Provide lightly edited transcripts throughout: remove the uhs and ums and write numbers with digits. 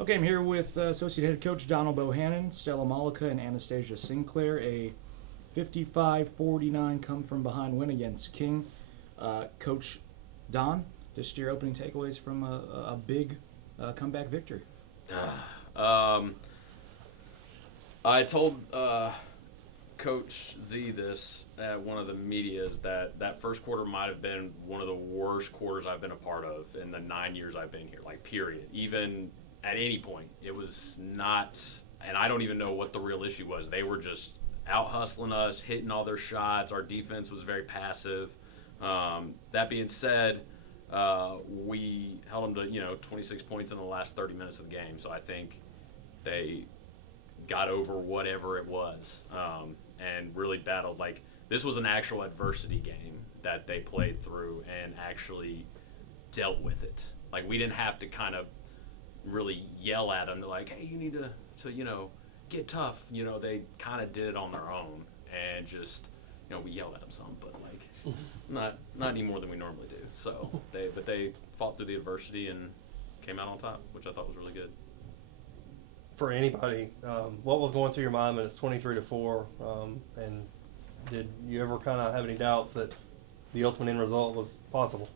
Okay, I'm here with Associate Head Coach Donald Bohannon, Stella Malika, and Anastasia Sinclair. A 55-49 come from behind win against King. Coach Don, just your opening takeaways from a big comeback victory. I told Coach Z this at one of the medias that first quarter might have been one of the worst quarters I've been a part of in the 9 years I've been here, like period. Even at any point, it was not, and I don't even know what the real issue was. They were just out hustling us, hitting all their shots. Our defense was very passive. That being said, we held them to 26 points in the last 30 minutes of the game. So I think they got over whatever it was and really battled. Like, this was an actual adversity game that they played through and actually dealt with it. Like, we didn't have to kind of really yell at them. They're like, hey, you need to get tough. They kind of did it on their own and just, we yelled at them some, but like not any more than we normally do. So they fought through the adversity and came out on top, which I thought was really good. For anybody, what was going through your mind when it's 23-4, and did you ever kind of have any doubts that the ultimate end result was possible?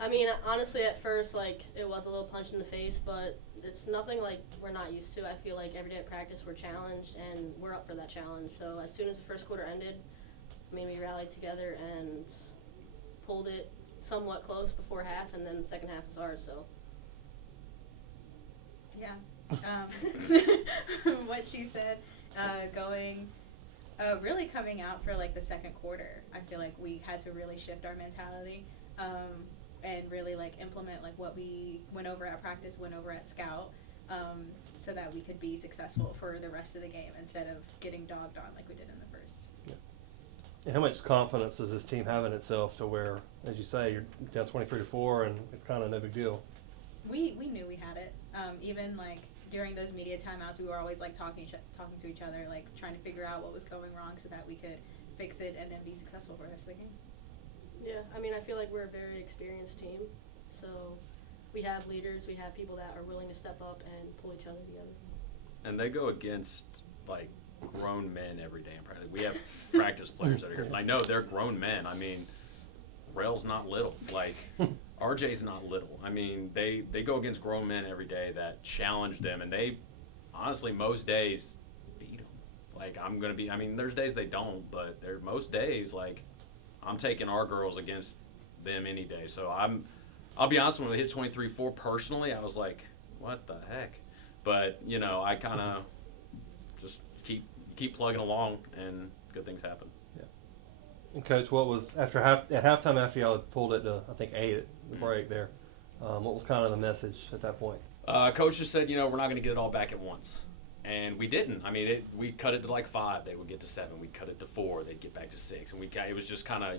I mean, honestly, at first, it was a little punch in the face, but it's nothing like we're not used to. I feel like every day at practice we're challenged, and we're up for that challenge. So as soon as the first quarter ended, we rallied together and pulled it somewhat close before half, and then the second half was ours. So. Yeah. What she said, really coming out for the second quarter, I feel like we had to really shift our mentality and really implement what we went over at practice, went over at scout, so that we could be successful for the rest of the game instead of getting dogged on like we did in the first. Yeah. And how much confidence does this team have in itself to where, as you say, you're down 23-4 and it's kind of no big deal? We knew we had it. Even during those media timeouts, we were always talking to each other, trying to figure out what was going wrong so that we could fix it and then be successful for the rest of the game. Yeah, I feel like we're a very experienced team, so we have leaders, we have people that are willing to step up and pull each other together. And they go against grown men every day in practice. We have practice players that are here. I know they're grown men. Rail's not little. RJ's not little. They go against grown men every day that challenge them, and they honestly most days beat them. There's days they don't, but most days I'm taking our girls against them any day. So I'll be honest, when we hit 23-4 personally, I was like, what the heck? But I kind of just keep plugging along, and good things happen. Yeah. And Coach, what was at halftime after y'all had pulled it to I think 8 at the break there? What was kind of the message at that point? Coach just said, we're not going to get it all back at once. And we didn't. We cut it to 5. They would get to 7. We cut it to 4. They'd get back to 6. And it was just kind of,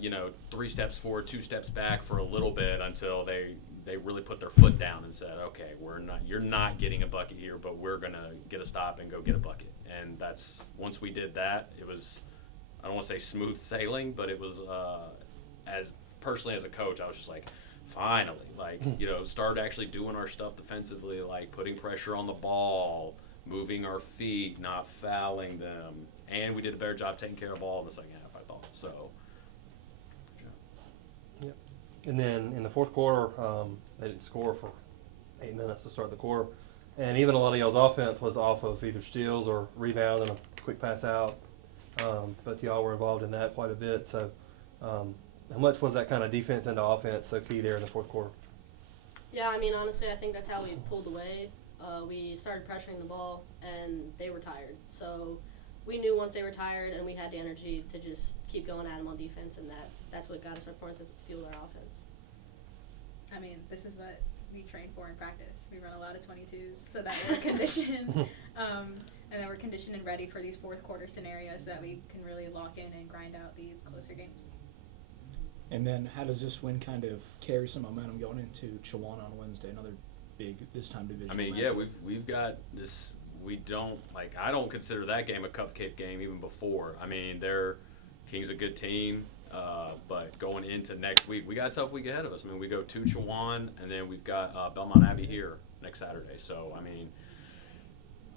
3 steps forward, 2 steps back for a little bit until they really put their foot down and said, okay, you're not getting a bucket here, but we're going to get a stop and go get a bucket. And once we did that, it was, I don't want to say smooth sailing, but it was, as personally as a coach, I was just finally, start actually doing our stuff defensively, putting pressure on the ball, moving our feet, not fouling them, and we did a better job taking care of ball in the second half, I thought. So, yeah. And then in the fourth quarter, they didn't score for 8 minutes to start the quarter, and even a lot of y'all's offense was off of either steals or rebound and a quick pass out. Both y'all were involved in that quite a bit. So, how much was that kind of defense into offense so key there in the fourth quarter? Yeah, honestly, I think that's how we pulled away. We started pressuring the ball, and they were tired. So we knew once they were tired and we had the energy to just keep going at them on defense, and that's what got us our points, that fueled our offense. This is what we train for in practice. We run a lot of 22s so that we're conditioned, and that we're conditioned and ready for these fourth quarter scenarios so that we can really lock in and grind out these closer games. And then how does this win kind of carry some momentum going into Chihuahua on Wednesday, another big this time division? Yeah, we've got this. We don't I don't consider that game a cupcake game even before. King's a good team, but going going into next week. We got a tough week ahead of us. I mean, we go to Chowan, and then we've got Belmont Abbey here next Saturday. So, I mean,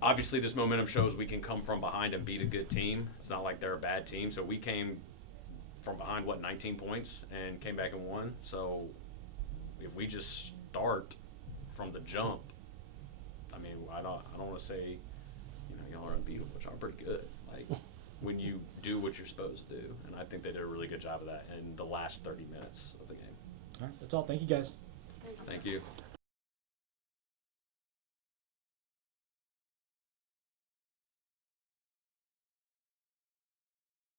obviously this momentum shows we can come from behind and beat a good team. It's not like they're a bad team. So we came from behind, 19 points, and came back and won. So if we just start from the jump, I mean, I don't want to say, y'all are unbeatable, which are pretty good. Like, when you do what you're supposed to do. And I think they did a really good job of that in the last 30 minutes of the game. All right, that's all. Thank you, guys. Thank you.